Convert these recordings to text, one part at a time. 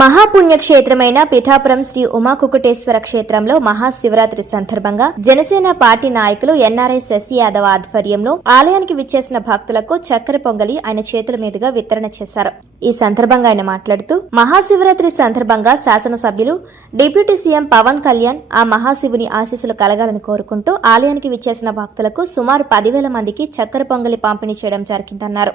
మహాపుణ్యక్షేత్రమైన పిఠాపురం శ్రీ ఉమాకుకుటేశ్వర క్షేత్రంలో మహాశివరాత్రి సందర్భంగా జనసేన పార్టీ నాయకులు ఎన్ఆర్ఐ శశి యాదవ్ ఆధ్వర్యంలో ఆలయానికి విచ్చేసిన భక్తులకు చక్కెర పొంగలి ఆయన చేతుల మీదుగా వితరణ చేశారు. ఈ సందర్భంగా ఆయన మాట్లాడుతూ మహాశివరాత్రి సందర్భంగా శాసనసభ్యులు డిప్యూటీ సీఎం పవన్ కళ్యాణ్ ఆ మహాశివుని ఆశీస్సులు కలగాలని కోరుకుంటూ ఆలయానికి విచ్చేసిన భక్తులకు సుమారు పదివేల మందికి చక్కెర పొంగలి పంపిణీ చేయడం జరిగిందన్నారు.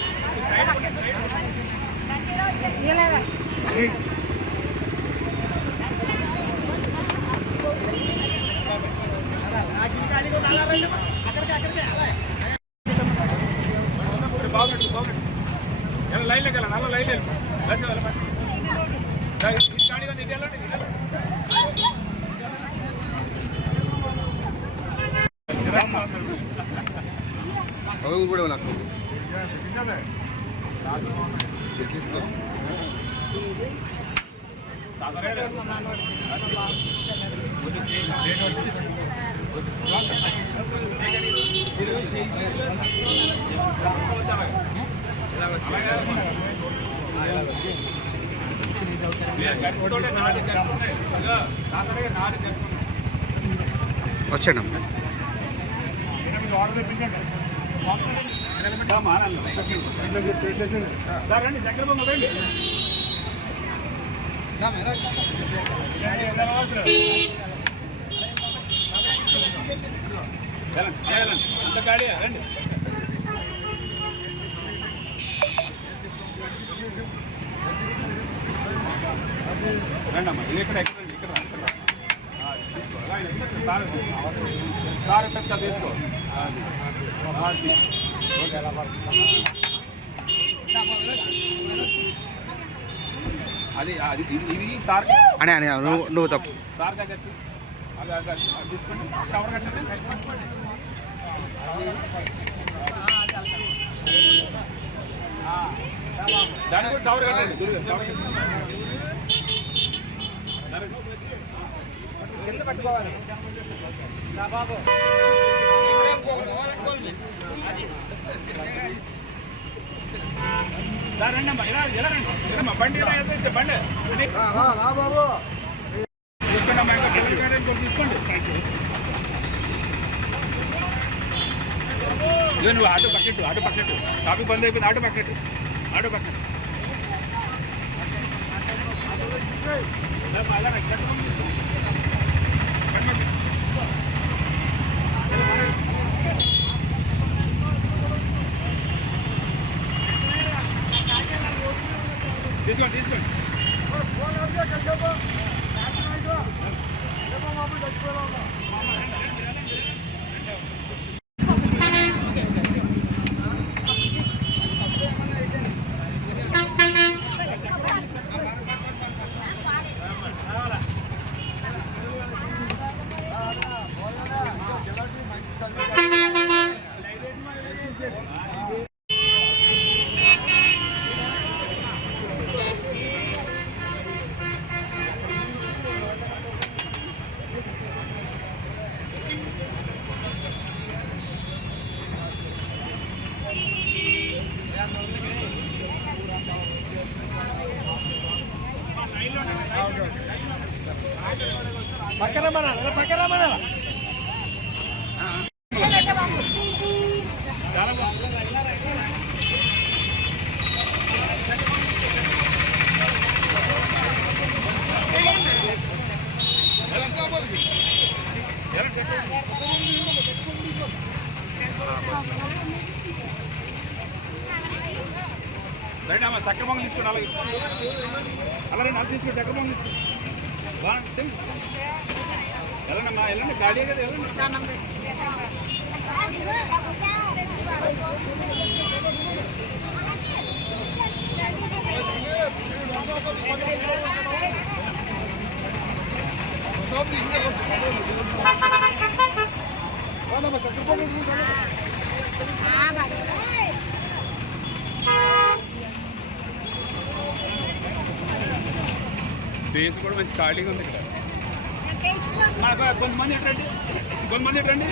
లైన్లోకి వెళ్ళండి అలా లైన్ వెళ్ళి దశ వెళ్ళమని ఈ స్టాండ్గా ఇటు వెళ్ళండి ఇటు వెళ్ళండి. అవి కూడా నాకు లేదు, గట్టుతోటే వచ్చాడు దా, మానండి. సార్ రండి చక్కెర పొంగ రండి వెళ్ళండి వెళ్ళండి అంత గాడి రండి రండి ఇది ఇక్కడ ఎక్కడ ఇక్కడ ఇక్కడ తీసుకో. సార్ పెద్ద తీసుకో అది అది ఇది సార్ అని అని నువ్వు నువ్వు తప్పు. సార్ కట్టి. తీసుకోండి. కవర్ కట్టండి. దాని కూడా కవర్ కట్టండి. కింద పట్టుకోవాలి. బాబు. నువ్వు ఆటో పిల్లలు ఆటో ఇంకోటి షాపింగ్ బంద్ అయిపోయింది ఆటో పక్కెట్టు ఆటో పక్కెట్టు అలా తీసుకోండి తీసుకోండి. ఆటో పక్కెట్టు ఆటో పక్కెట్టు ఇలా అలా రా, కట్టు. కట్టు. తీసుకోండి రండి అమ్మ చక్కెర తీసుకోండి అలాగే. అలా రండి అది తీసుకోండి సక్రమంగా తీసుకోండి బాగుంటుంది వెళ్ళండి అమ్మా వెళ్ళండి. గాడి కదా వెళ్ళండి. చక్రపాణి బేస్ కూడా మంచి ఖాళీగా ఉంది ఇక్కడ. నాకు కొంతమంది ఇటు రండి. కొంతమంది.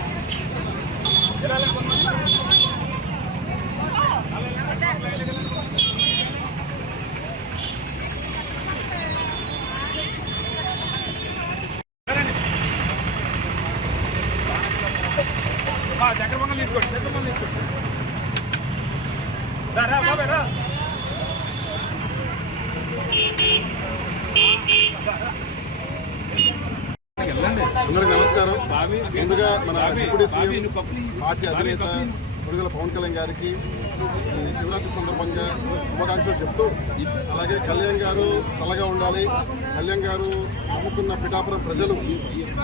ఆ, చక్కెర పొంగల్ తీసుకోండి చక్కెర పొంగల్ తీసుకోండి. రా రా బాబాయ్ రా. ముందుగా మన డిప్యూటీ సీఎం. పార్టీ అధినేత విడుదల పవన్ కళ్యాణ్ గారికి ఈ శివరాత్రి సందర్భంగా శుభాకాంక్షలు చెప్తూ అలాగే కళ్యాణ్ గారు చల్లగా ఉండాలి కళ్యాణ్ గారు నమ్ముకున్న పిఠాపురం ప్రజలు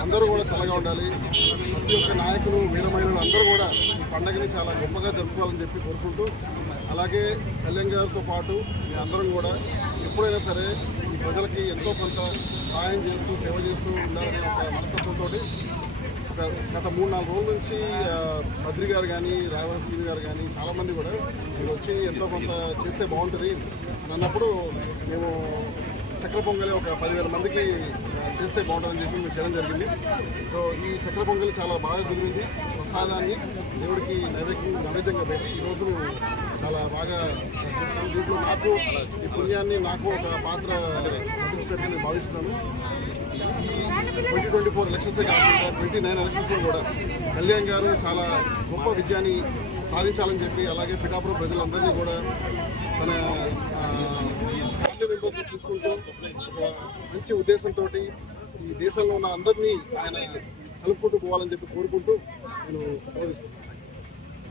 అందరూ కూడా చల్లగా ఉండాలి ప్రతి ఒక్క నాయకులు వీరమహిళలు అందరూ కూడా ఈ పండుగని చాలా గొప్పగా జరుపుకోవాలని చెప్పి కోరుకుంటూ అలాగే కళ్యాణ్ గారితో పాటు మీ అందరం కూడా ఎప్పుడైనా సరే ఈ ప్రజలకి ఎంతో కొంత సహాయం చేస్తూ సేవ చేస్తూ ఉండాలనే ఒక మనస్తత్వంతో ఒక గత మూడు నాలుగు రోజుల నుంచి బద్రి గారు కానీ రాయవరం గారు కానీ చాలామంది కూడా మీరు వచ్చి ఎంతో కొంత చేస్తే బాగుంటుంది అన్నప్పుడు మేము చక్ర పొంగలి ఒక పదివేల మందికి చేస్తే బాగుంటుందని చెప్పి మేము చేయడం జరిగింది. సో ఈ చక్ర పొంగలి చాలా బాగా కుదిరింది. ప్రసాదాన్ని దేవుడికి నైవేద్యం నైవేద్యంగా పెట్టి ఈరోజు మేము చాలా బాగా చేస్తున్నాం. దీంట్లో నాకు ఈ పుణ్యాన్ని నాకు ఒక పాత్ర నటించినట్టు నేను భావిస్తున్నాను. ట్వంటీ ట్వంటీ ఫోర్ ఎలక్షన్సే కాకుండా ట్వంటీ నైన్ ఎలక్షన్స్లో కూడా కళ్యాణ్ గారు చాలా గొప్ప విజయాన్ని సాధించాలని చెప్పి అలాగే పిఠాపురం ప్రజలందరినీ కూడా తన ఫ్యామిలీ మెంబర్స్ చూసుకుంటూ ఒక మంచి ఉద్దేశంతో ఈ దేశంలో ఉన్న అందరినీ ఆయన కలుపుకుంటూ పోవాలని చెప్పి కోరుకుంటూ నేను